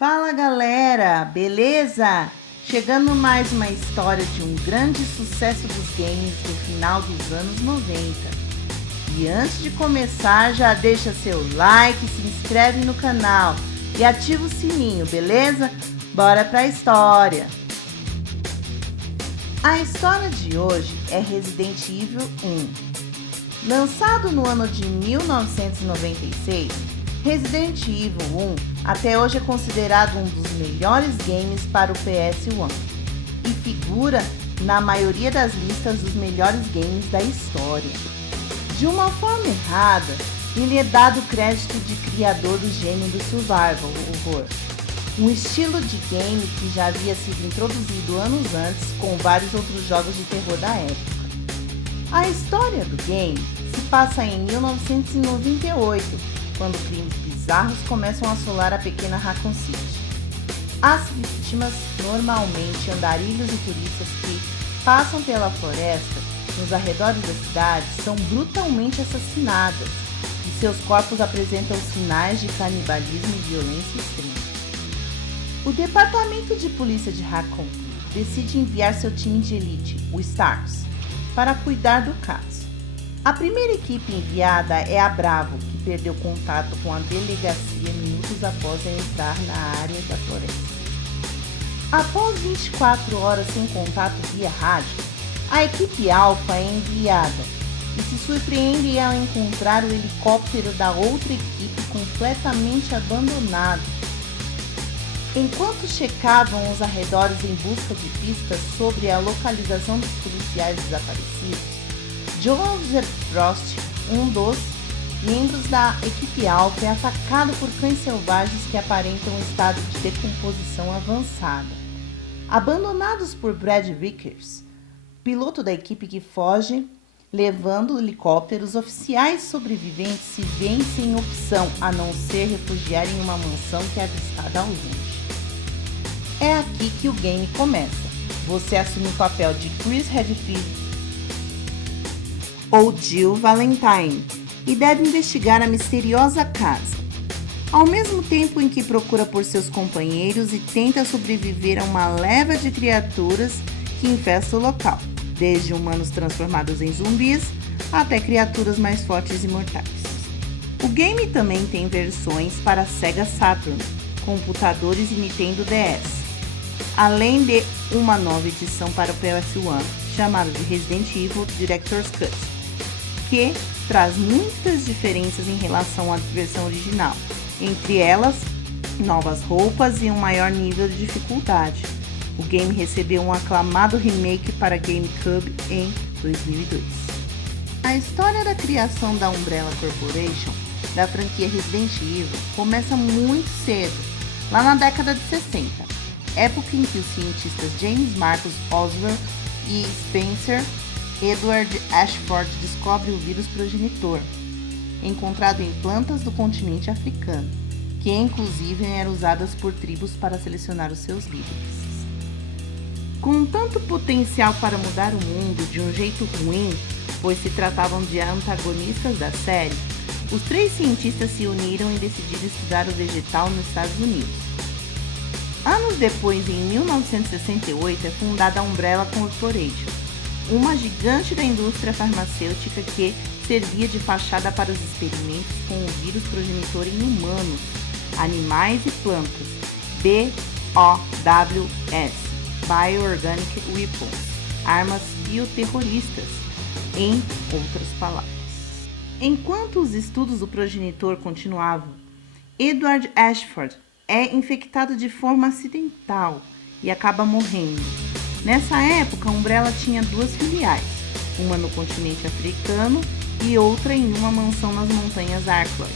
Fala galera, beleza? Chegando mais uma história de um grande sucesso dos games do final dos anos 90. E antes de começar, já deixa seu like, se inscreve no canal e ativa o sininho, beleza? Bora pra história! A história de hoje é Resident Evil 1. Lançado no ano de 1996, Resident Evil 1 até hoje é considerado um dos melhores games para o PS1 e figura na maioria das listas dos melhores games da história. De uma forma errada, ele é dado crédito de criador do gênero survival horror, um estilo de game que já havia sido introduzido anos antes com vários outros jogos de terror da época. A história do game se passa em 1998, quando crimes bizarros começam a assolar a pequena Raccoon City. As vítimas, normalmente andarilhos e turistas que passam pela floresta nos arredores da cidade, são brutalmente assassinadas e seus corpos apresentam sinais de canibalismo e violência extrema. O departamento de polícia de Raccoon decide enviar seu time de elite, o Stars, para cuidar do caso. A primeira equipe enviada é a Bravo, que perdeu contato com a delegacia minutos após entrar na área da floresta. Após 24 horas sem contato via rádio, a equipe Alpha é enviada e se surpreende ao encontrar o helicóptero da outra equipe completamente abandonado. Enquanto checavam os arredores em busca de pistas sobre a localização dos policiais desaparecidos, Joseph Frost, um dos membros da equipe Alpha, é atacado por cães selvagens que aparentam um estado de decomposição avançada. Abandonados por Brad Vickers, piloto da equipe que foge, levando o helicóptero, os oficiais sobreviventes se veem sem opção a não ser refugiar em uma mansão que é avistada ao longe. É aqui que o game começa. Você assume o papel de Chris Redfield ou Jill Valentine e deve investigar a misteriosa casa, ao mesmo tempo em que procura por seus companheiros e tenta sobreviver a uma leva de criaturas que infesta o local, desde humanos transformados em zumbis até criaturas mais fortes e mortais. O game também tem versões para Sega Saturn, computadores e Nintendo DS, além de uma nova edição para o PS1 chamada de Resident Evil Director's Cut, que traz muitas diferenças em relação à versão original, entre elas novas roupas e um maior nível de dificuldade. O game recebeu um aclamado remake para GameCube em 2002. A história da criação da Umbrella Corporation da franquia Resident Evil começa muito cedo, lá na década de 60, época em que os cientistas James Marcus Oswald e Spencer Edward Ashford descobrem o vírus progenitor, encontrado em plantas do continente africano, que inclusive eram usadas por tribos para selecionar os seus líderes. Com tanto potencial para mudar o mundo de um jeito ruim, pois se tratavam de antagonistas da série, os três cientistas se uniram e decidiram estudar o vegetal nos Estados Unidos. Anos depois, em 1968, é fundada a Umbrella Corporation, uma gigante da indústria farmacêutica que servia de fachada para os experimentos com o vírus progenitor em humanos, animais e plantas, BOWs, Bioorganic Weapons, armas bioterroristas, em outras palavras. Enquanto os estudos do progenitor continuavam, Edward Ashford é infectado de forma acidental e acaba morrendo. Nessa época, a Umbrella tinha duas filiais, uma no continente africano e outra em uma mansão nas montanhas Arcloyd,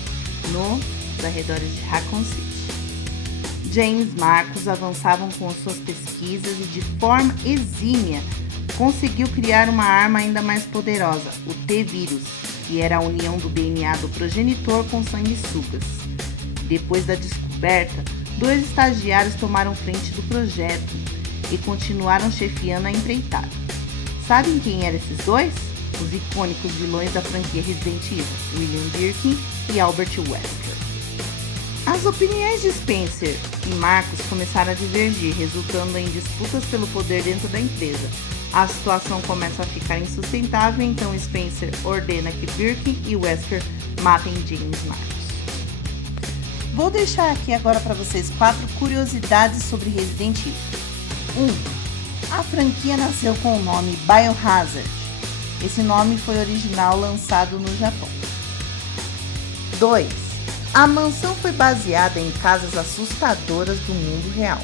nos arredores de Raccoon City. James Marcus avançavam com suas pesquisas e, de forma exímia, conseguiu criar uma arma ainda mais poderosa, o T-Vírus, que era a união do DNA do progenitor com sanguessugas. Depois da descoberta, 2 estagiários tomaram frente do projeto e continuaram chefiando a empreitada. Sabem quem eram esses dois? Os icônicos vilões da franquia Resident Evil, William Birkin e Albert Wesker. As opiniões de Spencer e Marcus começaram a divergir, resultando em disputas pelo poder dentro da empresa. A situação começa a ficar insustentável, então Spencer ordena que Birkin e Wesker matem James Marcus. Vou deixar aqui agora para vocês 4 curiosidades sobre Resident Evil. 1. A franquia nasceu com o nome Biohazard. Esse nome foi original lançado no Japão. 2. A mansão foi baseada em casas assustadoras do mundo real.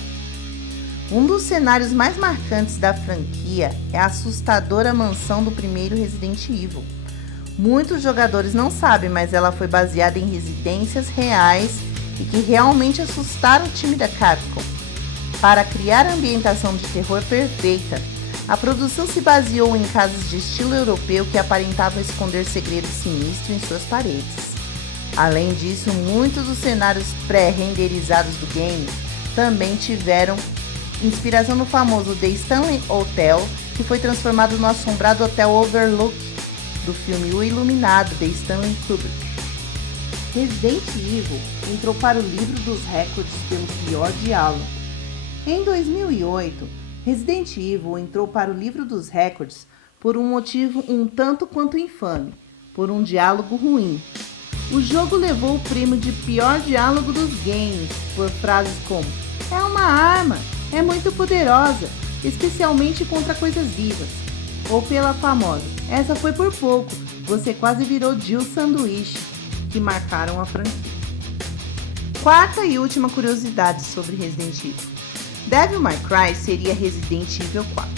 Um dos cenários mais marcantes da franquia é a assustadora mansão do primeiro Resident Evil. Muitos jogadores não sabem, mas ela foi baseada em residências reais e que realmente assustaram o time da Capcom. Para criar a ambientação de terror perfeita, a produção se baseou em casas de estilo europeu que aparentavam esconder segredos sinistros em suas paredes. Além disso, muitos dos cenários pré-renderizados do game também tiveram inspiração no famoso The Stanley Hotel, que foi transformado no assombrado Hotel Overlook do filme O Iluminado, de Stanley Kubrick. Resident Evil entrou para o livro dos recordes pelo pior diálogo. Em 2008, Resident Evil entrou para o livro dos recordes por um motivo um tanto quanto infame, por um diálogo ruim. O jogo levou o prêmio de pior diálogo dos games por frases como "é uma arma, é muito poderosa, especialmente contra coisas vivas", ou pela famosa "essa foi por pouco, você quase virou Jill Sanduíche", que marcaram a franquia. Quarta e última curiosidade sobre Resident Evil: Devil May Cry seria Resident Evil 4.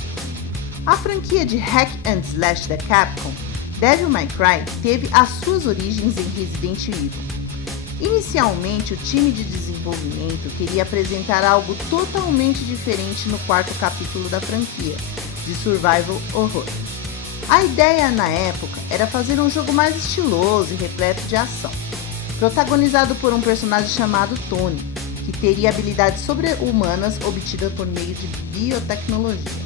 A franquia de hack and slash da Capcom, Devil May Cry teve as suas origens em Resident Evil. Inicialmente, o time de desenvolvimento queria apresentar algo totalmente diferente no quarto capítulo da franquia, de Survival Horror. A ideia na época era fazer um jogo mais estiloso e repleto de ação, protagonizado por um personagem chamado Tony, que teria habilidades sobre-humanas obtidas por meio de biotecnologia.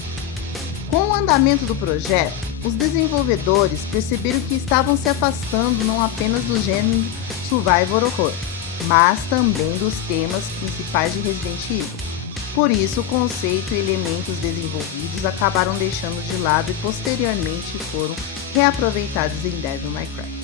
Com o andamento do projeto, os desenvolvedores perceberam que estavam se afastando não apenas do gênero Survival Horror, mas também dos temas principais de Resident Evil. Por isso, o conceito e elementos desenvolvidos acabaram deixando de lado e posteriormente foram reaproveitados em Devil May Cry.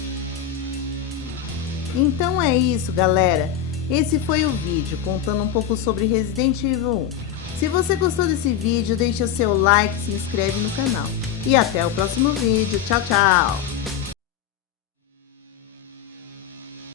Então é isso, galera. Esse foi o vídeo contando um pouco sobre Resident Evil 1. Se você gostou desse vídeo, deixa seu like, se inscreve no canal. E até o próximo vídeo. Tchau, tchau!